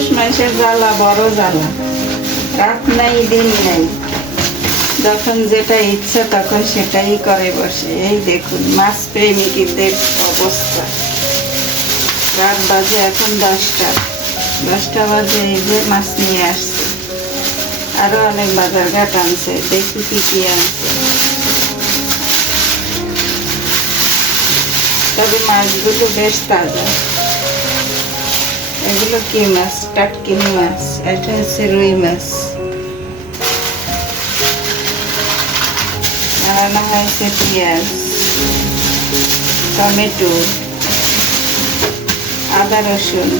পুরুষ মানুষের জ্বালা বড় জ্বালা, রাত নাই দিন নাই, যখন যেটা ইচ্ছা তখন সেটাই করে বসে। এই দেখুন মাছ প্রেমিকদের অবস্থা। রাত বাজে এখন 10টা বাজে, এই যে মাছ নিয়ে আসছে, আরো অনেক বাজার ঘাট আনছে, দেখি কি আনছে। তবে মাছগুলো বেশ তাজা। এগুলো কি মাছ? টাটকিনি মাছ। এটা হচ্ছে রুই মাছ। রান্না হয়েছে পেঁয়াজ, টমেটো, আদা রসুন।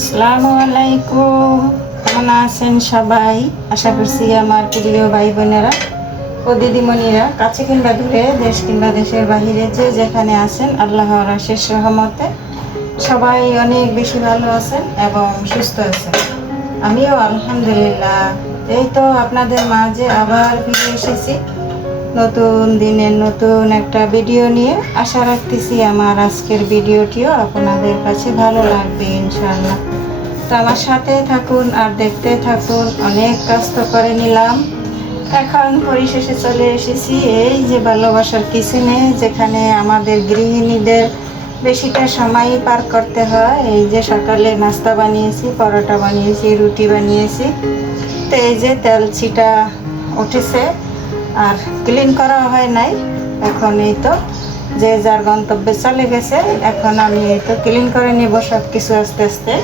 আসসালামু আলাইকুম, কেমন আছেন সবাই? আশা করছি আমার প্রিয় ভাই বোনেরা ও দিদিমণিরা কাছে কিংবা দূরে, দেশ কিংবা দেশের বাহিরে যে যেখানে আছেন, আল্লাহর অশেষ রহমতে সবাই অনেক বেশি ভালো আছেন এবং সুস্থ আছেন। আমিও আলহামদুলিল্লাহ। এই তো আপনাদের মাঝে আবার ফিরে এসেছি নতুন দিনের নতুন একটা ভিডিও নিয়ে। আশা রাখতেছি আমার আজকের ভিডিওটিও আপনাদের কাছে ভালো লাগবে ইনশাআল্লাহ। তো আমার সাথে থাকুন আর দেখতে থাকুন। অনেক কষ্ট করে নিলাম, এখন পরিশেষে চলে এসেছি এই যে ভালোবাসার কিচেনে, যেখানে আমাদের গৃহিণীদের বেশিটা সময় পার করতে হয়। এই যে সকালে নাস্তা বানিয়েছি, পরোটা বানিয়েছি, রুটি বানিয়েছি। তো এই যে তেল ছিটা উঠেছে আর ক্লিন করা হয় নাই। এখন এই তো যে যার গন্তব্যে চলে গেছে, এখন আমি এই তো ক্লিন করে নেব সব কিছু আস্তে আস্তে।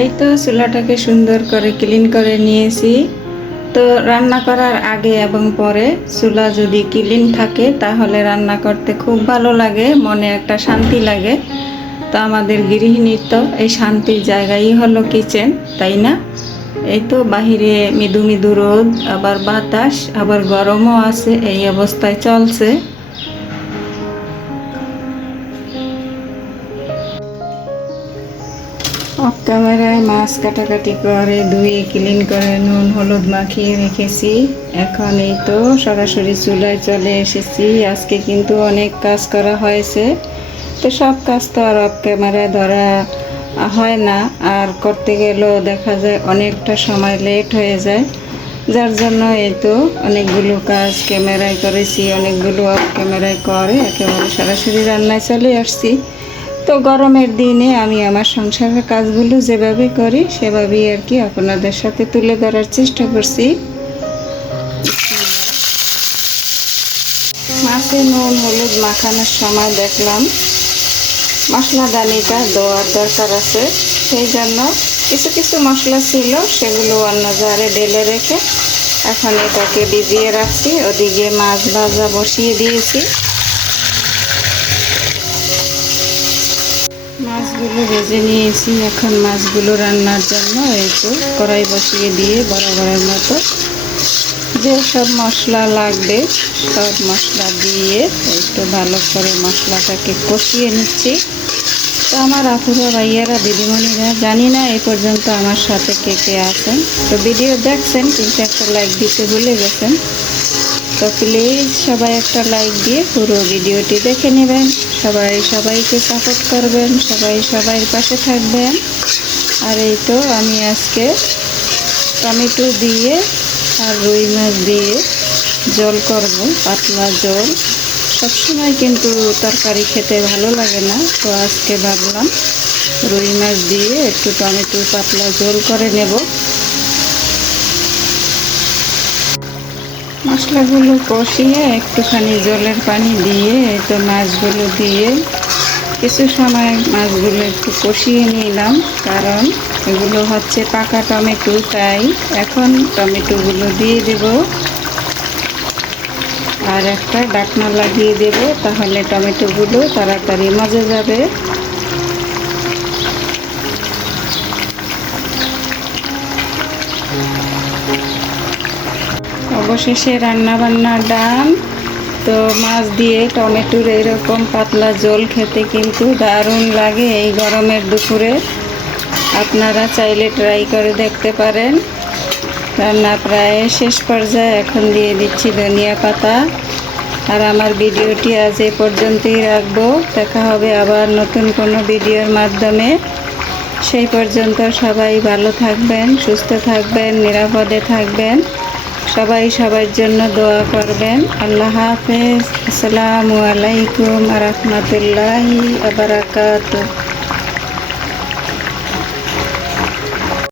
এই তো চুলাটাকে সুন্দর করে ক্লিন করে নিয়েছি। তো রান্না করার আগে এবং পরে চুলা যদি ক্লিন থাকে তাহলে রান্না করতে খুব ভালো লাগে, মনে একটা শান্তি লাগে। তো আমাদের গৃহিণীর তো এই শান্তির জায়গাই হলো কিচেন, তাই না? এই তো বাহিরে মৃদু মৃদু রোদ, আবার বাতাস, আবার গরমও আছে, এই অবস্থায় চলছে। অফ ক্যামেরায় মাছ কাটাকাটি করে ধুয়ে ক্লিন করে নুন হলুদ মাখিয়ে রেখেছি। এখন এই তো সরাসরি চুলায় চলে এসেছি। আজকে কিন্তু অনেক কাজ করা হয়েছে, তো সব কাজ তো আর অফ ক্যামেরায় ধরা হয় না, আর করতে গেলেও দেখা যায় অনেকটা সময় লেট হয়ে যায়। যার জন্য এই তো অনেকগুলো কাজ ক্যামেরায় করেছি, অনেকগুলো অফ ক্যামেরায় করে একেবারে সরাসরি রান্নায় চলে আসছি। তো গরমের দিনে আমি আমার সংসারের কাজগুলো যেভাবে করি সেভাবেই আর কি আপনাদের সাথে তুলে ধরার চেষ্টা করছি। মাছে নুন হলুদ মাখানোর সময় দেখলাম মশলাদানিটা দেওয়ার দরকার আছে, সেই জন্য কিছু কিছু মশলা ছিল সেগুলো অন্য জারে ঢেলে রেখে এখন এটাকে ভিজিয়ে রাখছি। ওদিকে মাছ ভাজা বসিয়ে দিয়েছি। মাছগুলো ভেজে নিয়েছি, এখন মাছগুলো রান্নার জন্য একটু কড়াই বসিয়ে দিয়ে বরাবরের মতো যে সব মশলা লাগবে সব মশলা দিয়ে একটু ভালো করে মশলাটাকে কষিয়ে নিচ্ছি। তো আমার আপুরা ভাইয়ারা দিদিমণিরা, জানি না এই পর্যন্ত আমার সাথে কে কে আছেন, তো ভিডিও দেখছেন কিন্তু একটা লাইক দিতে ভুলে গেছেন। তো প্লিজ সবাই একটা লাইক দিয়ে পুরো ভিডিওটি দেখে নেবেন। সবাই সবাইকে সাপোর্ট করবেন, সবাই সবাই পাশে থাকবেন। আর এই তো আমি আজকে টমেটো দিয়ে আর রুই মাছ দিয়ে জল করব, পাতলা জল। সবসময় কিন্তু তরকারি খেতে ভালো লাগে না, তো আজকে ভাবলাম রুই মাছ দিয়ে একটু টমেটো পাতলা জল করে নেব। মশলাগুলো কষিয়ে একটুখানি জলের পানি দিয়ে এই তো মাছগুলো দিয়ে কিছু সময় মাছগুলো একটু কষিয়ে নিলাম, কারণ এগুলো হচ্ছে পাকা টমেটো, তাই এখন টমেটোগুলো দিয়ে দেব আর একটা ঢাকনা লাগিয়ে দেব, তাহলে টমেটোগুলো তাড়াতাড়ি মজে যাবে। অবশেষে রান্নাবান্না ডান। তো মাছ দিয়ে টমেটোর এরকম পাতলা ঝোল খেতে কিন্তু দারুণ লাগে এই গরমের দুপুরে। আপনারা চাইলে ট্রাই করে দেখতে পারেন। রান্না প্রায় শেষ পর্যায়ে, এখন দিয়ে দিচ্ছি ধনিয়া পাতা। আর আমার ভিডিওটি আজ এ পর্যন্তই রাখবো। দেখা হবে আবার নতুন কোনো ভিডিওর মাধ্যমে। সেই পর্যন্ত সবাই ভালো থাকবেন, সুস্থ থাকবেন, নিরাপদে থাকবেন। সবাই সবার জন্য দোয়া করবেন। আল্লাহ হাফেজ। আসসালামু আলাইকুম ওয়া রাহমাতুল্লাহি ওয়া বারাকাতুহু।